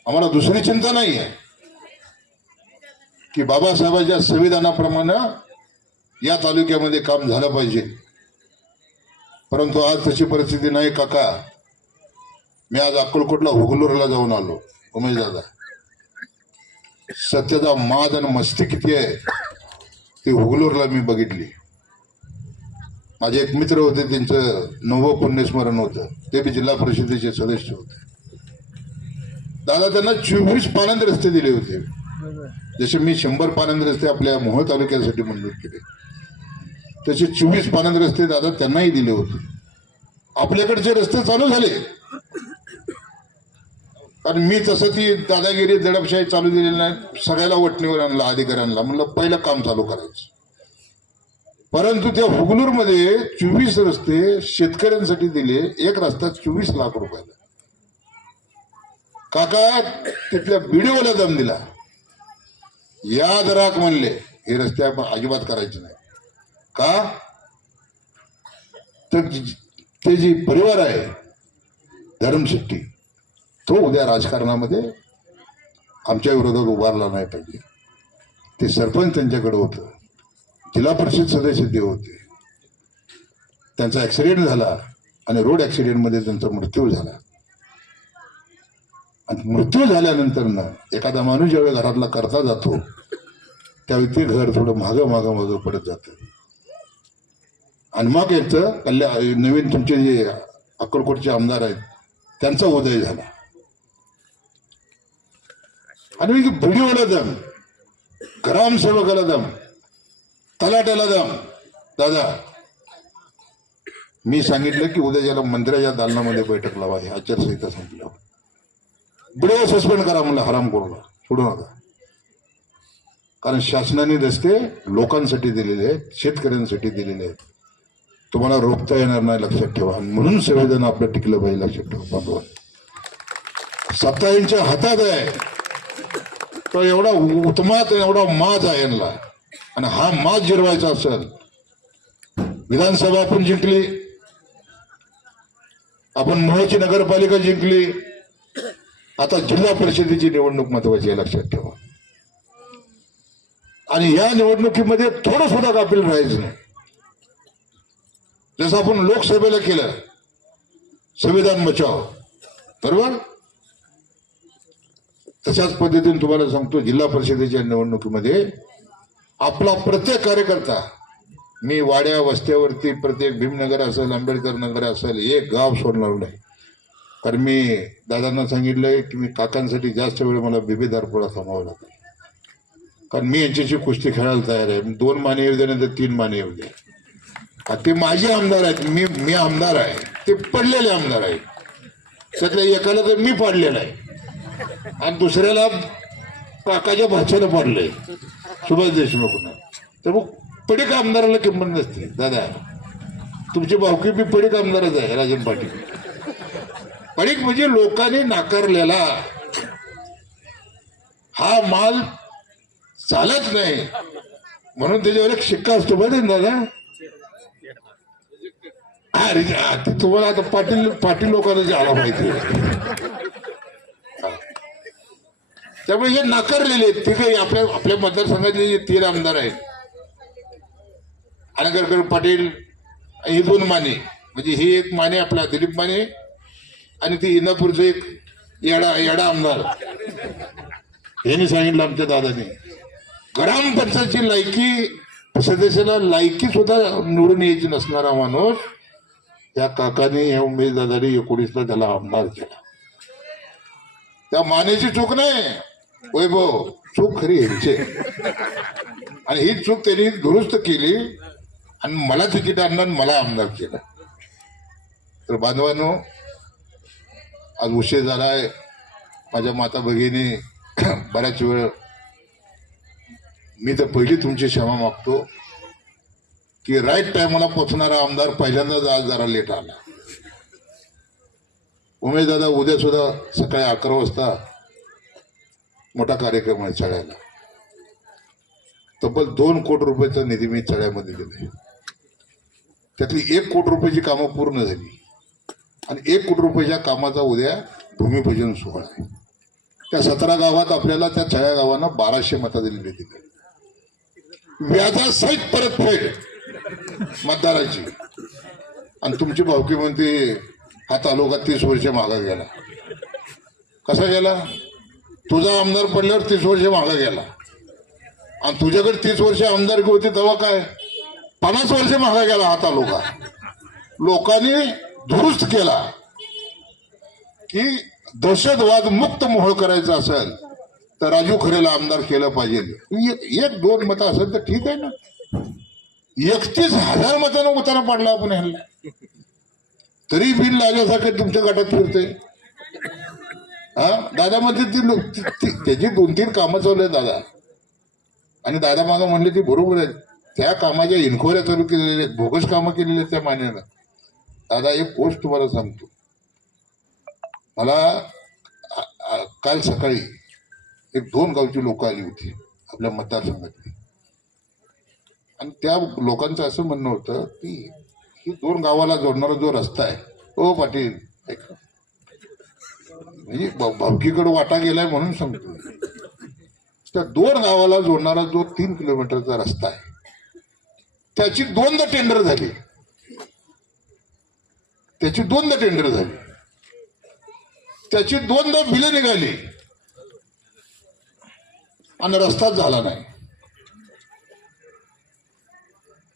आम्हाला दुसरी चिंता नाही आहे की बाबासाहेबांच्या संविधानाप्रमाणे या तालुक्यामध्ये काम झालं पाहिजे. परंतु आज तशी परिस्थिती नाही काका. मी आज अक्कलकोटला हुगलूरला जाऊन आलो. उमेश दादा, सत्याचा माज आणि मस्ती किती आहे ती हुगलूरला मी बघितली. माझे एक मित्र होते, त्यांचं 9वं पुण्यस्मरण होतं, ते बी जिल्हा परिषदेचे सदस्य होते. दादा त्यांना 24 पानंद रस्ते दिले होते. जसे मी 100 पानंद रस्ते आपल्या मोहोळ तालुक्यासाठी मंजूर केले, तसे 24 पानंद रस्ते दादा त्यांनाही दिले होते. आपल्याकडचे रस्ते चालू झाले. कारण मी तसं ती दादागिरी दडपशाही चालू दिलेली नाही, सगळ्याला वटणीवर आणला, अधिकाऱ्यांना म्हणलं पहिलं काम चालू करायचं. परंतु त्या हुगलूरमध्ये 24 रस्ते शेतकऱ्यांसाठी दिले, एक रस्ता 24 लाख रुपयाला. काका तिथल्या बीडीओला दम दिला, याद राख म्हणले हे रस्ते आपण अजिबात करायचे नाही. का तर ते जी परिवार आहे धर्मशेट्टी, तो उद्या राजकारणामध्ये आमच्या विरोधात उभारला नाही पाहिजे. ते सरपंच त्यांच्याकडे होतं, जिल्हा परिषद सदस्य ते होते, त्यांचा ऍक्सिडेंट झाला आणि रोड ऍक्सिडेंटमध्ये त्यांचा मृत्यू झाला. आणि मृत्यू झाल्यानंतर ना एखादा माणूस ज्यावेळी घरातला करता जातो त्यावेळी ते घर थोडं मागं पडत जातं. आणि मग याचं नवीन तुमचे जे अक्कलकोटचे आमदार आहेत त्यांचा उदय झाला. आणि व्हिडिओला दम, ग्रामसेवकाला दम, तलाट्याला दम. दादा मी सांगितलं की उद्या ज्याला मंदिराच्या दालनामध्ये बैठक लावा, हे आचारसंहिता संपल्यावर व्हिडिओ सस्पेंड करा म्हणलं, हराम करू सोडू नका. कारण शासनाने रस्ते लोकांसाठी दिलेले आहेत, शेतकऱ्यांसाठी दिलेले आहेत, तुम्हाला रोखता येणार नाही, लक्षात ठेवा. म्हणून संविधान आपलं टिकलं पाहिजे, लक्षात ठेवा. बांधवा सत्ता यांच्या हातात आहे, तो एवढा उत्मात एवढा माज आहे यांना. आणि हा माज जिरवायचा असेल, विधानसभा आपण जिंकली, आपण मोहोळची नगरपालिका जिंकली, आता जिल्हा परिषदेची निवडणूक महत्वाची आहे, लक्षात ठेवा. आणि या निवडणुकीमध्ये थोडं सुद्धा गाफील राहायचं नाही. जसं आपण लोकसभेला केलं, संविधान बचाव, बरोबर, तशाच पद्धतीने तुम्हाला सांगतो जिल्हा परिषदेच्या निवडणुकीमध्ये आपला प्रत्येक कार्यकर्ता, मी वाड्या वस्त्यावरती प्रत्येक भीमनगर असेल, आंबेडकर नगर असेल, एक गाव सोडणार नाही. कारण मी दादांना सांगितलंय की मी काकांसाठी जास्त वेळ मला बिबेदारपुरा थांबावं लागेल, कारण मी यांच्याशी कुस्ती खेळायला तयार आहे. 2 माने येऊ दे नाही तर 3 माने येऊ दे. ते माझे आमदार आहेत, मी आमदार आहे, ते पडलेले आमदार आहेत. त्यातल्या एकाला तर मी पाडलेला आहे आणि दुसऱ्याला काकाच्या भाच्याला पाडलंय, सुभाष देशमुखना. तर मग पडीक आमदाराला किंमत नसते. दादा तुमची भावकी बी पडीक आमदारच आहे, राजन पाटील. पडीक म्हणजे लोकांनी नाकारलेला हा माल चालत नाही, म्हणून त्याच्यावर एक शिक्का असतो माहिती दादा. अरे तुम्हाला आता पाटील लोकांना आला माहिती. त्यामुळे हे नाकारलेले आहेत. ते काही आपल्या मतदारसंघातले जे 3 आमदार आहेत, आनंदकर पाटील, हे 2 माने, म्हणजे ही एक माने आपला दिलीप माने आणि ती इंदापूरचं एक येडा आमदार, यांनी सांगितलं आमच्या दादाने ग्रामपंचायतची लायकी, सदस्याला लायकी सुद्धा निवडून यायची नसणारा माणूस या काकाने, या उमेश दादाने 19ला त्याला आमदार केला. त्या मानेची चूक नाही वैभव, चूक खरी ह्यांची. आणि ही चूक त्यांनी दुरुस्त केली आणि मला तिकीट आणलं, मला आमदार केलं. तर बांधवांनो, आज उशीर झालाय. माझ्या माता भगिनी बऱ्याच वेळ, मी तर पहिली तुमची क्षमा मागतो की राईट टायमाला पोचणारा आमदार पहिल्यांदाच आज जरा लेट आला. उमेश दादा उद्या सुद्धा सकाळी 11 वाजता मोठा कार्यक्रम आहे चढायला. तब्बल 2 कोटी रुपयाचा निधी मी चढ्यामध्ये दिलाय. त्यातली 1 कोटी रुपयाची कामं पूर्ण झाली आणि 1 कोटी रुपयाच्या कामाचा उद्या भूमिपूजन सोहळा आहे. त्या 17 गावात आपल्याला त्या छाया गावांना 1200 मतं दिलेली दिली, व्याजासहित परतफेड मतदाराची. आणि तुमची भावकी म्हणते हा तालुका 30 वर्ष मागा गेला. कसा गेला? तुझा आमदार पडल्यावर 30 वर्ष मागा गेला आणि तुझ्याकडे 30 वर्ष आमदारकी होती तेव्हा काय 50 वर्ष मागा गेला हा तालुका. लोकांनी दुरुस्त केला की दहशतवाद मुक्त मोहोळ करायचा असेल तर राजू खरेला आमदार केलं पाहिजे. 1-2 मतं असेल तर ठीक आहे ना. 31,000 मतांना उतारा पाडला आपण ह्याला, तरी बिल लागल्यासारखं तुमच्या गटात फिरते. हा दादा म्हणते त्याची 2-3 कामं चालू आहेत दादा. आणि दादा मागं म्हणले ती बरोबर आहे. त्या कामाच्या इन्क्वायऱ्या चालू केलेल्या आहेत, बोगस कामं केलेली आहेत त्या मान्यानं. दादा एक गोष्ट तुम्हाला सांगतो, मला काल सकाळी 1-2 गावची लोक आली होती आपल्या मतदारसंघातली. आणि त्या लोकांचं असं म्हणणं होतं की ही 2 गावाला जोडणारा जो रस्ता आहे, ओ पाटील ऐका, म्हणजे भावकीकडे वाटा गेलाय म्हणून सांगतो, त्या 2 गावाला जोडणारा जो 3 किलोमीटरचा रस्ता आहे त्याची 2दा टेंडर झाली. त्याची 2दा टेंडर झाली, त्याची 2दा बिलं निघाली आणि रस्ताच झाला नाही.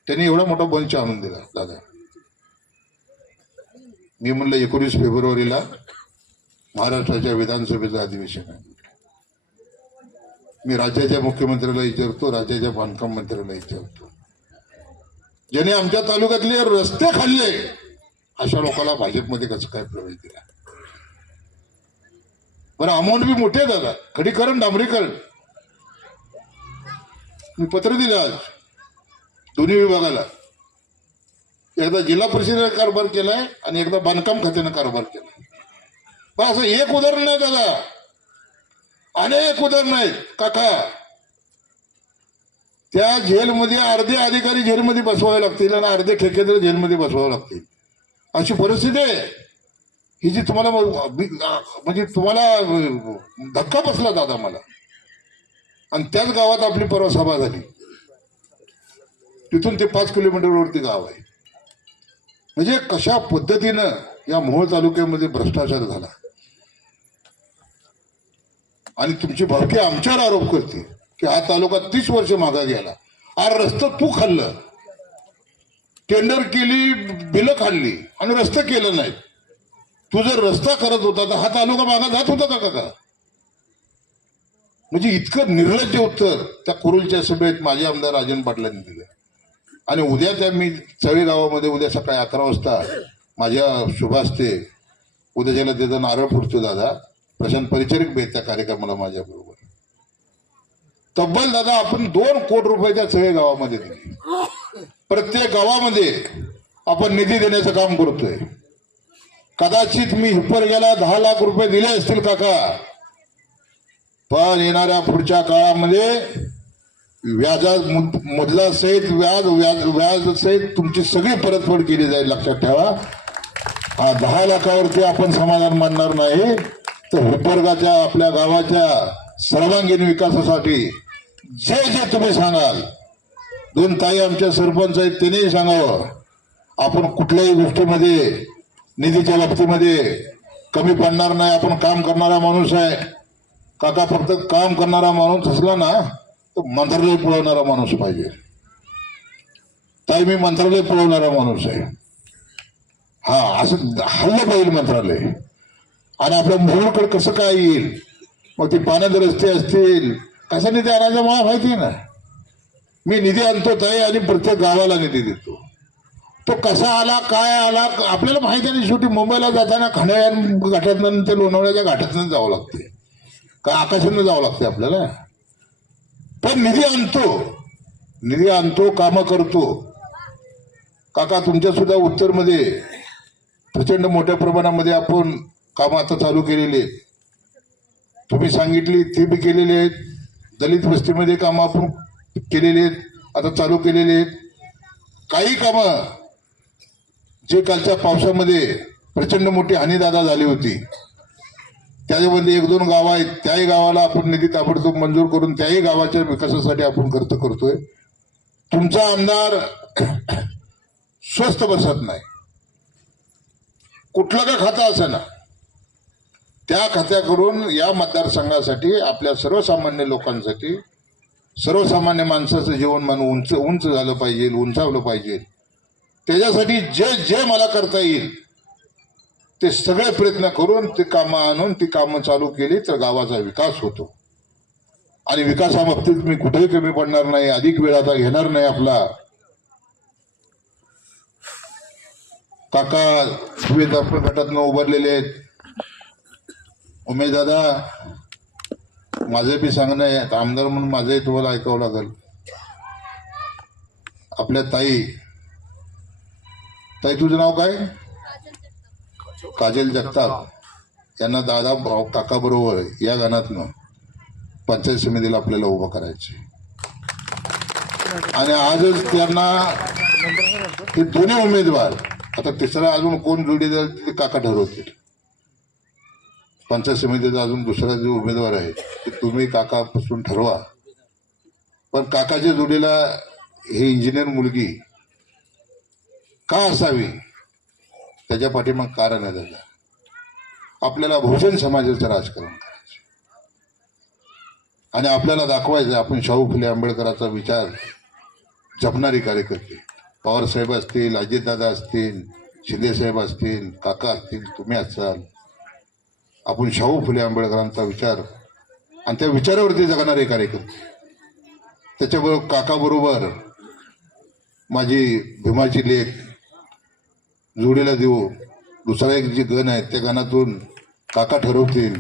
त्यांनी एवढा मोठा बंच आणून दिला दादा. मी म्हणलं 19 फेब्रुवारीला महाराष्ट्राच्या विधानसभेचं अधिवेशन आहे. मी राज्याच्या मुख्यमंत्र्याला विचारतो, राज्याच्या बांधकाम मंत्र्याला विचारतो, ज्याने आमच्या तालुक्यातले रस्ते खाल्ले अशा लोकांना भाजपमध्ये कसं काय प्रवेश दिला? बरं अमाऊंट बी मोठे दादा, खडीकरण डांबरीकरण. मी पत्र दिलं आज दोन्ही विभागाला. एकदा जिल्हा परिषदेने कारभार केलाय आणि एकदा बांधकाम खात्यानं कारभार केलाय. पण असं एक उदाहरण नाही दादा, अनेक उदाहरण आहेत काका. त्या जेलमध्ये अर्धे अधिकारी जेलमध्ये बसवावे लागतील आणि अर्धे ठेकेदार जेलमध्ये बसवावे लागतील, अशी परिस्थिती आहे. ही जी तुम्हाला म्हणजे तुम्हाला धक्का बसला दादा मला. आणि त्याच गावात आपली परवा सभा झाली, तिथून ते 5 किलोमीटरवरती गाव आहे. म्हणजे कशा पद्धतीनं या मोहोळ तालुक्यामध्ये भ्रष्टाचार झाला. आणि तुमची भावकी आमच्यावर आरोप करते की हा तालुका 30 वर्ष मागा गेला. अरे रस्ता तू खाल्लं, टेंडर केली, बिलं खाल्ली आणि रस्ता केलं नाही. तू जर रस्ता करत होता तर हा तालुका मागा जात होता का काका? म्हणजे इतकं निर्लज्ज उत्तर त्या कुरुलच्या सभेत माझे आमदार राजन पाटलांनी दिलं. आणि उद्या त्या मी चवे गावामध्ये उद्या सकाळी 11 वाजता माझ्या शुभास्ते उद्या ज्याला त्याचा नारळ फुटतो दादा, प्रशांत परिचारिक भेट त्या कार्यक्रमाला माझ्या बरोबर. तब्बल दादा आपण 2 कोटी रुपयाच्या चवे गावामध्ये दिले. प्रत्येक गावामध्ये आपण निधी देण्याचं काम करतोय. कदाचित मी हिप्पर गेला 10 लाख रुपये दिले असतील काका, पण येणाऱ्या पुढच्या काळामध्ये व्याजा मधला सहित व्याज सहित तुमची सगळी परतफेड केली जाईल. लक्षात ठेवा, हा 10 लाखावरती आपण समाधान मानणार नाही, तर हिप्परगाच्या आपल्या गावाच्या सर्वांगीण विकासासाठी जे जे तुम्ही सांगाल, 2 ताई आमच्या सरपंच आहेत त्यांनीही सांगावं, आपण कुठल्याही गोष्टीमध्ये निधीच्या बाबतीमध्ये कमी पडणार नाही. आपण काम करणारा माणूस आहे काका. फक्त काम करणारा माणूस असला ना तर मंत्रालय पळवणारा माणूस पाहिजे. ताई मी मंत्रालय पळवणारा माणूस आहे. हा असं हल्लं पाहिजे मंत्रालय. आणि आपल्या मोहोळकडे कसं काय येईल, मग ते पाण्याचे रस्ते असतील, कसा निधी आणायचा मला माहिती आहे ना. मी निधी आणतो ताई आणि प्रत्येक गावाला निधी देतो. तो कसा आला काय आला आपल्याला माहिती नाही. शेवटी मुंबईला जाताना खंडाळ्या घाटातनं ते लोणावळ्याच्या घाटातनं जावं लागते का आकाशानं जावं लागते आपल्याला. पण निधी आणतो कामं करतो काका. तुमच्या सुद्धा उत्तरमध्ये प्रचंड मोठ्या प्रमाणामध्ये आपण कामं आता चालू केलेली आहेत. तुम्ही सांगितली ते बी केलेले आहेत. दलित वस्तीमध्ये कामं आपण केलेली आहेत, आता चालू केलेले आहेत. काही कामं जे कालच्या पावसामध्ये प्रचंड मोठी हानीदादा झाली होती, त्याच्यामध्ये 1-2 गाव आहेत, त्याही गावाला आपण निधी ताबडतोब मंजूर करून त्याही गावाच्या विकासासाठी आपण खर्च करतोय. तुमचा आमदार स्वस्त बसत नाही. कुठलं का खातं असं ना, त्या खात्याकडून या मतदारसंघासाठी आपल्या सर्वसामान्य लोकांसाठी, सर्वसामान्य माणसाचं जीवनमान उंच झालं पाहिजे, उंचावलं पाहिजे. त्याच्यासाठी जे मला करता येईल ते सगळे प्रयत्न करून ते कामं आणून ती कामं चालू केली तर गावाचा विकास होतो. आणि विकासाबाबतीत मी कुठेही कमी पडणार नाही. अधिक वेळ आता घेणार नाही आपला. काका विविध गटातनं उभारलेले आहेत. उमेश दादा, माझं बी सांगणं आहे, आता आमदार म्हणून माझंही तुम्हाला ऐकावं लागेल. आपल्या ताई, तुझं नाव काय? काजल जगताप यांना दादा काका बरोबर या गाण्यातनं पंचायत समितीला आपल्याला उभं करायचे. आणि आजच त्यांना हे दोन्ही उमेदवार, आता तिसरा अजून कोण जोडी द्याल ते काका ठरवतील. पंचायत समितीचा अजून दुसरा जो उमेदवार आहे ते तुम्ही काकापासून ठरवा. पण काकाच्या जोडीला हे इंजिनियर मुलगी का असावी त्याच्या पाठीमाग कारण आहे. दादा, आपल्याला बहुजन समाजाचं राजकारण करायचं आणि आपल्याला दाखवायचं आपण शाहू फुले आंबेडकरांचा विचार जपणारी कार्यकर्ते. पवार साहेब असतील, अजितदादा असतील, शिंदे साहेब असतील, काका असतील, तुम्ही असाल, आपण शाहू फुले आंबेडकरांचा विचार आणि त्या विचारावरती जगणारे कार्यकर्ते. त्याच्याबरोबर काकाबरोबर माझी भीमाची लेख जोडीला देऊ. दुसरा एक जे गण आहे त्या गणातून काका ठरवतील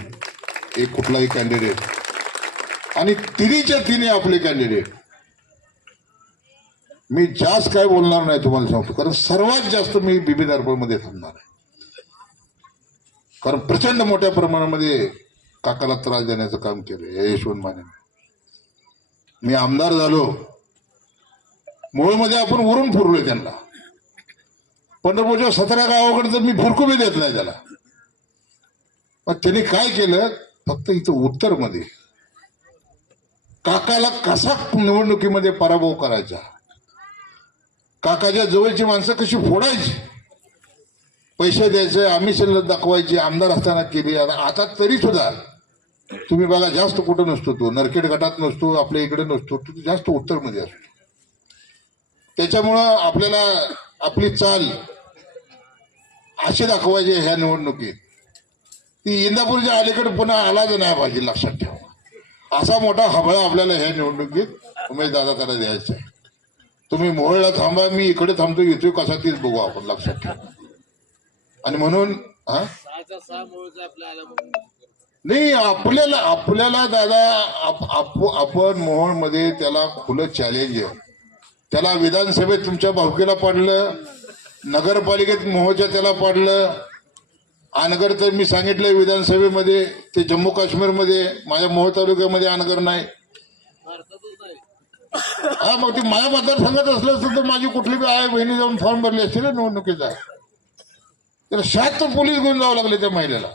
एक कुठलाही कॅन्डिडेट आणि तिन्हीच्या तिन्ही आपले कॅन्डिडेट. मी जास्त काय बोलणार नाही तुम्हाला सांगतो, कारण सर्वात जास्त मी बीबी दर्पणमध्ये थांबणार आहे. कारण प्रचंड मोठ्या प्रमाणामध्ये काकाला त्रास देण्याचं काम केलं यशवंत माने. मी आमदार झालो, मोहोळमध्ये आपण वरून फिरलोय त्यांना. पंढरपूरच्या 17 गावाकडे तर मी फिरकू बी देत नाही त्याला. पण त्यांनी काय केलं, फक्त इथं उत्तरमध्ये काकाला कसा निवडणुकीमध्ये पराभव करायचा, काकाच्या जवळची माणसं कशी फोडायची, पैसे द्यायचे, आम्ही शिल्लक दाखवायची, आमदार असताना केली. आता तरी सुद्धा तुम्ही बघा, जास्त कुठं नसतो तो, नरखेड गटात नसतो, आपल्या इकडे नसतो, तो जास्त उत्तरमध्ये असतो. त्याच्यामुळं आपल्याला आपली चाल अशी दाखवायची ह्या निवडणुकीत. ती इंदापूरच्या अलीकडे पुन्हा आलाच नाही पाहिजे, लक्षात ठेवा. असा मोठा हबळा आपल्याला ह्या निवडणुकीत उमेश दादा त्याला द्यायचा आहे. तुम्ही मोहोळला थांबा, मी इकडे थांबतो, येतोय कसा तीच बघू आपण, लक्षात ठेवा. आणि म्हणून नाही आपल्याला दादा आपण मोहोळमध्ये त्याला खुलं चॅलेंज आहे. त्याला विधानसभेत तुमच्या भावकीला पाडलं, नगरपालिकेत मोहोळच्या त्याला पाडलं, अनगर तर मी सांगितलंय विधानसभेमध्ये ते जम्मू काश्मीरमध्ये, माझ्या मोहोळ तालुक्यामध्ये अनगर नाही. हा, मग ती माझ्या मतदारसंघात असलं असतं तर माझी कुठली बी आई बहिणी जाऊन फॉर्म भरले असतील निवडणुकीचा. त्याला 76 पोलीस घेऊन जावं लागले त्या महिलेला.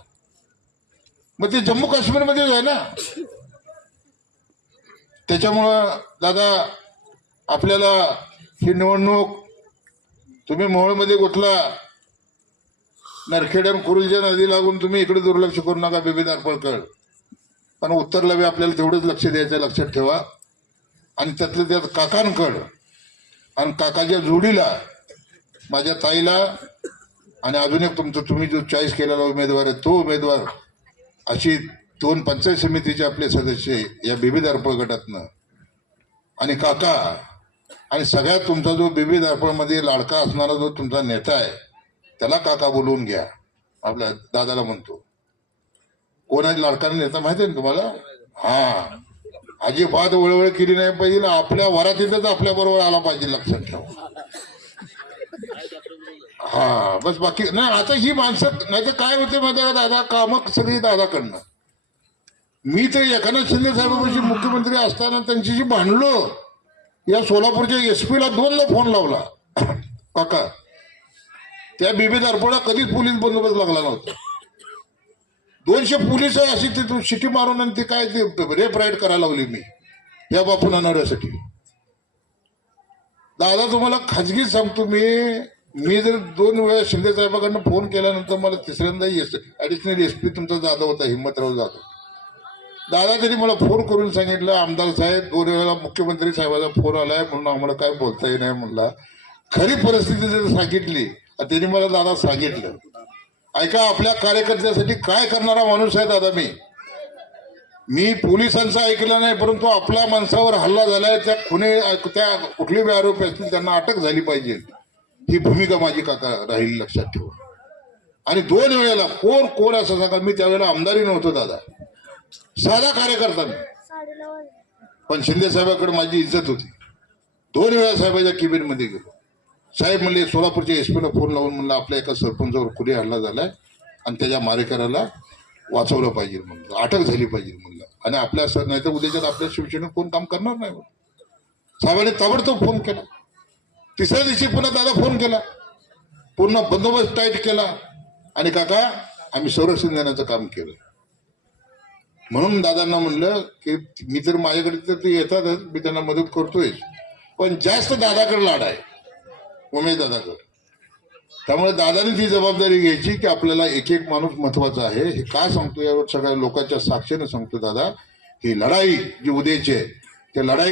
मग ते जम्मू काश्मीरमध्येच आहे ना. त्याच्यामुळं दादा आपल्याला ही निवडणूक तुम्ही मोहोळमध्ये कुठला नरखेड कुरुलच्या नदी लागून तुम्ही इकडे दुर्लक्ष करू नका बीबी दर्पणकर. पण उत्तरला बी आपल्याला तेवढंच लक्ष द्यायचं, लक्षात ठेवा. आणि त्यातलं त्यात काकांकड आणि काकाच्या जोडीला माझ्या ताईला आणि अजून एक तुम्ही जो चॉईस केलेला उमेदवार आहे तो उमेदवार, अशी 2 पंचायत समितीचे आपले सदस्य या बीबी दर्पण गटातनं आणि काका आणि सगळ्यात तुमचा जो बीबी दर्पणमध्ये लाडका असणारा जो तुमचा नेता आहे त्याला काका बोलवून घ्या. आपल्या दादाला म्हणतो, कोणाच्या लाडका नेता माहिती आहे ना तुम्हाला? हा, अजिबात वळवळ केली नाही पाहिजे, आपल्या वरातीतच आपल्या बरोबर आला पाहिजे, लक्षात ठेवा. हा, बस बाकी नाही. आता ही माणसं नाही तर काय होते माहिती का दादा, कामं सगळी दादाकडनं. मी तर एकनाथ शिंदे साहेबांशी मुख्यमंत्री असताना त्यांच्याशी भांडलो. या सोलापूरच्या SP ला 2दा फोन लावला. काका त्या बीबी दर्पणला कधीच पोलीस बंदोबस्त लागला नव्हता. 200 पोलिस अशी तिथून शिटी मारून आणि ते काय ते रेप राईड करायला लावली मी या बापून आणण्यासाठी. दादा तुम्हाला खाजगी सांगतो, मी जर 2 वेळा शिंदे साहेबांकडनं फोन केल्यानंतर मला तिसऱ्यांदा ऍडिशनल SP तुमचा जाधव होता, हिम्मतराव जाधव. दादा त्यांनी मला फोन करून सांगितलं, आमदार साहेब 2 वेळेला मुख्यमंत्री साहेबाचा फोन आलाय म्हणून आम्हाला काय बोलता येई नाही म्हणला. खरी परिस्थिती जर सांगितली त्यांनी मला दादा सांगितलं, ऐका आपल्या कार्यकर्त्यासाठी काय करणारा माणूस आहे दादा. मी पोलिसांचं ऐकलं नाही, परंतु आपल्या माणसावर हल्ला झालाय, त्या कुठले बी आरोपी असतील त्यांना अटक झाली पाहिजे, ही भूमिका माझी काका राहील, लक्षात ठेवा. आणि 2 वेळेला कोण कोण असं सांगा, मी त्यावेळेला आमदारी नव्हतो दादा, साधा कार्यकर्ता मी, पण शिंदे साहेबांकडे माझी इज्जत होती. 2 वेळा साहेबाच्या केबिन मध्ये गेलो. साहेब म्हणले सोलापूरच्या एसपीला फोन लावून म्हणलं आपल्या एका सरपंचावर खुली हल्ला झालाय आणि त्याच्या मारेकऱ्याला वाचवलं पाहिजे म्हणलं, अटक झाली पाहिजे म्हणलं, आणि आपल्या नाही तर उद्याच्यात आपल्या शिवसेनेत कोण काम करणार नाही. साहेबांनी ताबडतोब फोन केला. तिसऱ्या दिवशी पुन्हा दादा फोन केला, पूर्ण बंदोबस्त टाईट केला आणि काका आम्ही संरक्षण देण्याचं काम केलं. म्हणून दादांना म्हणलं की मी तर माझ्याकडे तर ते येतातच, मी त्यांना मदत करतोय, पण जास्त दादाकडे लाड आहे, उमेश दादाकडे. त्यामुळे दादाने ती जबाबदारी घ्यायची की आपल्याला एक एक माणूस महत्वाचा आहे. हे का सांगतो, यावर सगळ्या लोकांच्या साक्षीने सांगतो दादा, ही लढाई जी उद्याची आहे, त्या लढाई